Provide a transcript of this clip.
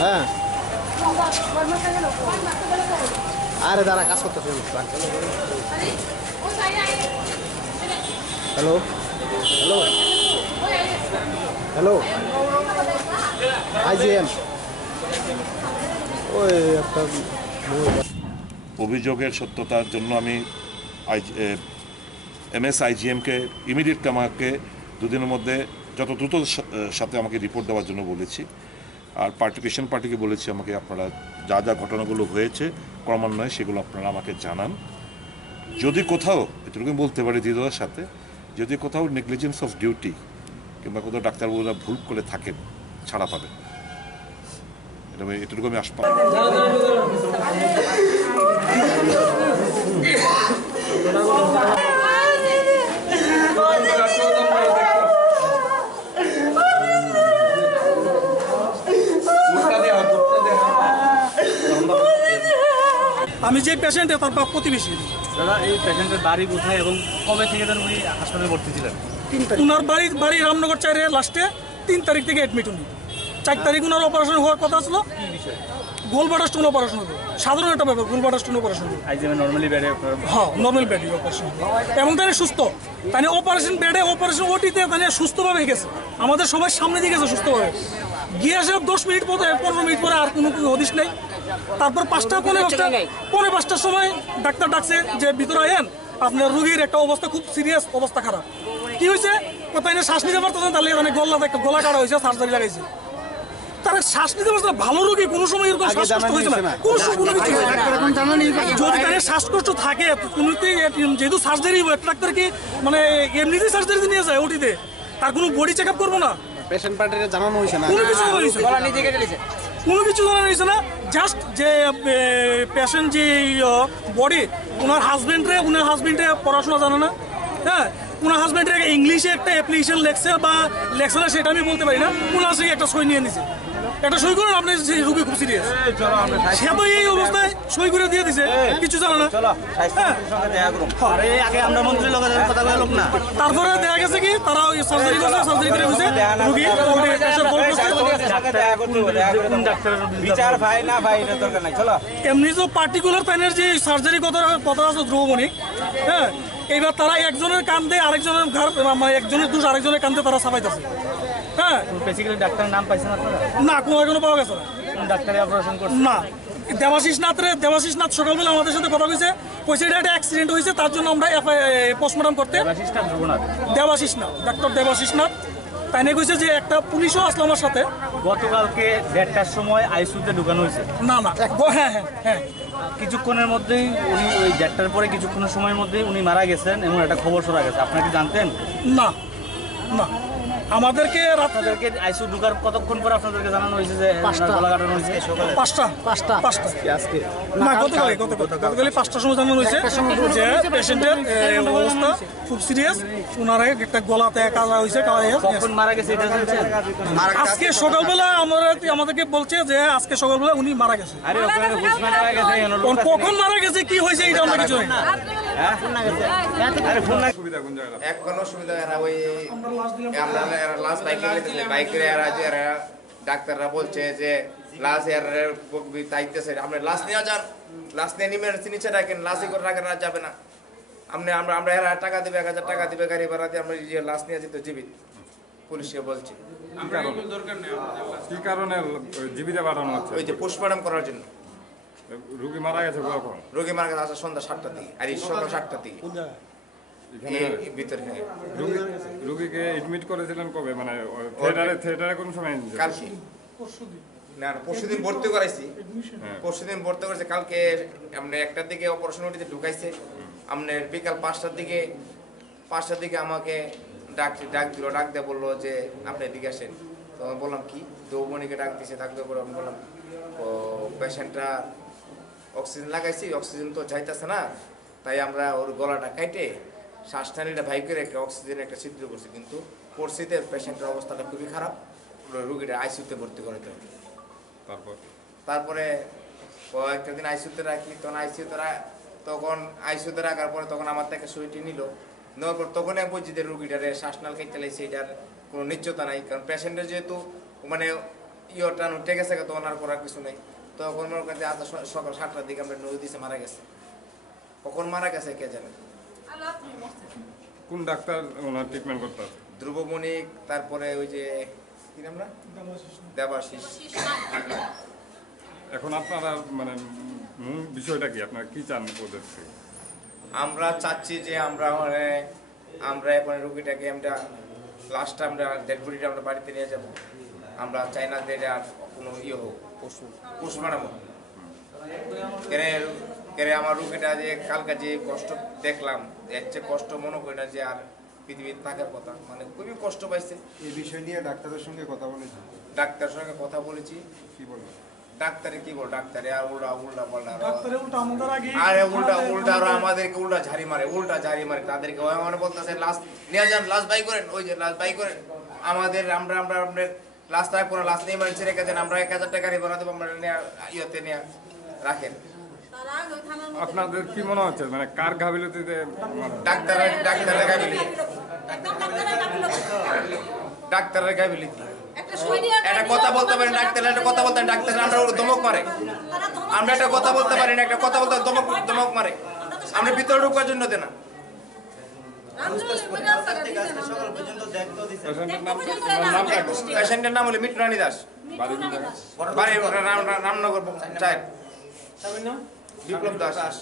হ্যাঁ আরে দাঁড়া কাজ করতেছে হ্যালো হ্যালো হ্যালো আইজিএম ওই একটা অভিযোগের সত্যতার জন্য আমি MSIGM-কে ইমিডিয়েট আমাকে দুদিনের মধ্যে যত দ্রুত সাথে আমাকে রিপোর্ট দেওয়ার জন্য বলেছি। আর পেশেন্ট পার্টিকে বলেছি আমাকে আপনারা যা যা ঘটনাগুলো হয়েছে ক্রমান্বয়ে সেগুলো আপনারা আমাকে জানান। যদি কোথাও এটুকু বলতে পারি দৃঢ়তার সাথে, যদি কোথাও নেগলিজেন্স অফ ডিউটি কিংবা কোথাও ডাক্তারবাবুরা ভুল করে থাকেন ছাড়া পাবেন, এটুকু আমি আশা আমি যে পেশেন্ট তার প্রতিবেশী। দাদা এই পেশেন্টের বাড়ি কোথায় এবং কবে থেকে উনি হাসপাতালে ভর্তি ছিলেন? 3 তারিখ। ওনার বাড়ি রামনগর 4-এ লাস্টে 3 তারিখ থেকে অ্যাডমিট উনি। 4 তারিখ ওনার অপারেশন হওয়ার কথা ছিল। কি বিষয়? গোলবাটার স্টোন অপারেশন হবে, সাধারণ একটা ব্যাপার। গোলবাটার স্টোন অপারেশন হবে। আইজিএম নরমালি বেডে? হ্যাঁ নর্মাল বেডে অপারেশন এবং তাই সুস্থ, তাই অপারেশন বেডে অপারেশন ওটিতে তাই সুস্থভাবে গেছে, আমাদের সবাই সামনে দিয়ে গেছে সুস্থভাবে। গিয়ে আসে 10 মিনিট পরে 15 মিনিট পরে আর কোনো হদিস নেই। তারপর 5টার সময় ডাক্তার ডাকছে যে ভিতরে আয়েন, আপনার রোগীর একটা অবস্থা খুব সিরিয়াস, অবস্থা খারাপ। কি হয়েছে? কোথায় শ্বাস নিতে পারতেছেন, তাহলে মানে গলা কাটা হয়েছে, সার্জারি লাগাইছে। তারা শ্বাস নিতে পারছে না, ভালো রোগী কোনো সময় এরকম শ্বাসকষ্ট হয়েছে না, কোনো কিছু। যদি তাদের শ্বাসকষ্ট থাকে যেহেতু সার্জারি ডাক্তার কি মানে এমনিতেই সার্জারি নিয়ে যায় ওটিতে, তার কোনো বডি চেক আপ করবো না? পেশেন্ট পার্টিতে জানানো হয়েছে না, কোনো কিছু কোনো কিছু জানা হয়েছে না। জাস্ট যে পেশেন্ট যে বডি, ওনার হাজবেন্ডে পড়াশোনা জানে না। হ্যাঁ, ওনার হাজবেন্ডের ইংলিশে একটা অ্যাপ্লিকেশন লেখছে বা লেখছে না সেটা আমি বলতে পারি না। ওনার সে একটা সই নিয়ে নিছে, একটা সই করেন আপনি, রুগী খুব সিরিয়াস, সে তো এই অবস্থায় সই করে দিয়ে দিছে, কিছু জানে না। তারপরে দেখা গেছে কি তারা ওই সার্জারি করছে, সার্জারি করে বুঝে রুগী এমনি তো পার্টিকুলার তাইনের যে সার্জারি কথা আছে ধ্রুবমণি। হ্যাঁ, এইবার তারা একজনের কান্দে আরেকজনের ঘর, মানে একজনের দোষ আরেকজনের কান্দে তারা সাফাইতেছে। হ্যাঁ, ডাক্তারের নাম পাইছেন আপনারা? না, কোনো এখনো পাওয়া গেছে না। ডাক্তারে অপারেশন করছে না, দেবাশিস নাথ সকালবেলা আমাদের সাথে কথা কইছে এটা একটা অ্যাক্সিডেন্ট হয়েছে, তার জন্য আমরা পোস্টমর্টম করতে। দেবাশিস নাথ, ডাক্তার দেবাশিস নাথ তাই নিয়ে কইছে যে একটা পুলিশও আসলো আমার সাথে। গতকালকে 1:30টার সময় আইসিইউতে ঢুকানো হয়েছে। না, হ্যাঁ হ্যাঁ হ্যাঁ, কিছুক্ষণের মধ্যেই উনি ওই 1:30টার পরে কিছুক্ষণের সময়ের মধ্যেই উনি মারা গেছেন এমন একটা খবর শোনা গেছে। আপনারা কি জানতেন? না না, আমাদেরকে আইসিইউ ঢুকার কতক্ষণ পর আপনাদেরকে জানানো হয়েছে যে গলা কাটানো হয়েছে? 5টা না, গতকালই 5টার সময় জানানো হয়েছে যে পেশেন্টের অবস্থা খুব সিরিয়াস, ওনার একটা গলাতে কাটা হয়েছে। কখন মারা গেছে এটা জানছেন? আজকে সকালবেলা আমাদেরকে বলছে যে আজকে সকালবেলা উনি মারা গেছে। কখন মারা গেছে, কি হয়েছে এটা আমরা কিছু জানি না। কোনো সুবিধা না, ওই আমরা লাস্ট বাইকের ডাক্তাররা বলছে যে লাশ তাইতেছে, আপনি লাশ নিয়ে যান, লাশ নিয়ে নিচে রাখেন, লাশই করে রাখা যাবে না। আমরা এরা টাকা দিবে, 1000 টাকা দিবে গাড়ি ভাড়া দিয়ে, আমরা লাশ নিয়ে যেত জীবিত, পুলিশকে বলছি। কি কারণে জীবিত পাঠানো হচ্ছে? ওই যে পোস্টমর্টম করার জন্য। রোগী মারা গেছে কখন? রোগী মারা গেছে সন্ধ্যা 7টার দিকে, আর সকাল 7টার দিকে ভিতরে। রোগীকে এডমিট করেছিলেন কবে? মানে থিয়েটারে কোন সময়? কালকে না, পরশুদিন ভর্তি করাইছি। পরশুদিন ভর্তি করেছে, কালকে আপনার 1টার দিকে অপারেশন ওটিতে ঢুকাইছে। আপনার বিকাল 5টার দিকে আমাকে ডাক দিয়ে বললো যে আপনি এদিকে আসেন। তো আমি বললাম কি, দৌমণিকে ডাক দিয়েছে, ডাকতে পরে আমি বললাম পেশেন্টটা অক্সিজেন লাগাইছি, অক্সিজেন তো যাইতেছে না, তাই আমরা ওর গলাটা কাটে শ্বাসনালীটা ভাই করে একটা অক্সিজেনের একটা ছিদ্র করছে, কিন্তু পরিস্থিতিতে পেশেন্টের অবস্থাটা খুবই খারাপ, রুগীটা আইসিইউতে ভর্তি করতে হবে। তারপরে কয়েকটা দিন আইসিইউতে রাখি, তখন আইসিইউতে রাখার পরে তখন আমার থেকে সইটি নেওয়ার পর তখন আমি বলছি যে রুগীটারে শ্বাসনাল কেটে লাইছে, এটার কোনো নিশ্চয়তা নাই, কারণ পেশেন্টের যেহেতু মানে টান উঠে গেছে, তখন আর করার কিছু নেই। তখন মনে করেন যে আজ সকাল 7টার দিকে আমরা নদী দিছে মারা গেছে। কখন মারা গেছে কে জানে। কোন ডাক্তার ওনার ট্রিটমেন্ট করতে হবে? ধ্রুব মণিক, তারপরে ওই যে কি নাম না, দেবাশিস। এখন আপনারা মানে মূল বিষয়টা কি, আপনারা কি চান ওদের থেকে? আমরা চাচ্ছি যে আমরা এখন রুগীটাকে আমরা লাস্টটা আমরা ডেড বডিটা আমরা বাড়িতে নিয়ে যাব। আমরা চাই না যে আর কোনো হোক, পোস্টমর্টম হোক। কেন আমার রুগীটা যে কালকে যে কষ্ট দেখলাম, এর চেয়ে কষ্ট মনে করি না যে আর পৃথিবীতে থাকার কথা, মানে খুবই কষ্ট পাইছে। এই বিষয় নিয়ে ডাক্তারের সঙ্গে কথা বলেছি। ডাক্তারের সঙ্গে কথা বলেছি। কি বলবো? ডাক্তারে কি বল, ডাক্তারে আর উল্টা পাল্টা, আরে উল্টা আরো আমাদেরকে উল্টা ঝাড়ি মারে তাদেরকে মানে বলতেছে লাশ নিয়ে যান, লাশ বাই করেন, ওই যে লাশ বাই করেন। আমাদের আমরা আপনার লাশটা কোনো লাশ নিয়ে মানে রেখে দেন, আমরা 1000 টাকা রিভার দেবো, আমরা ইয়েতে নিয়ে রাখেন। আপনাদের কি মনে হচ্ছে মানে কার গাফিলতিতে? ডাক্তারের গাফিলতি। একটা কথা বলতে পারেন ডাক্তার, একটা কথা বলতেন ডাক্তার, আমরা ধমক মারে। আমরা একটা কথা বলতে পারি না, একটা কথা বলতে ধমক মারে। আমরা ভিতরে ঢুকার জন্য দেন না। পেশেন্টের নাম হলো মিঠু রানী দাস, বাড়ি রামনগর 4, বিপ্লব দাস।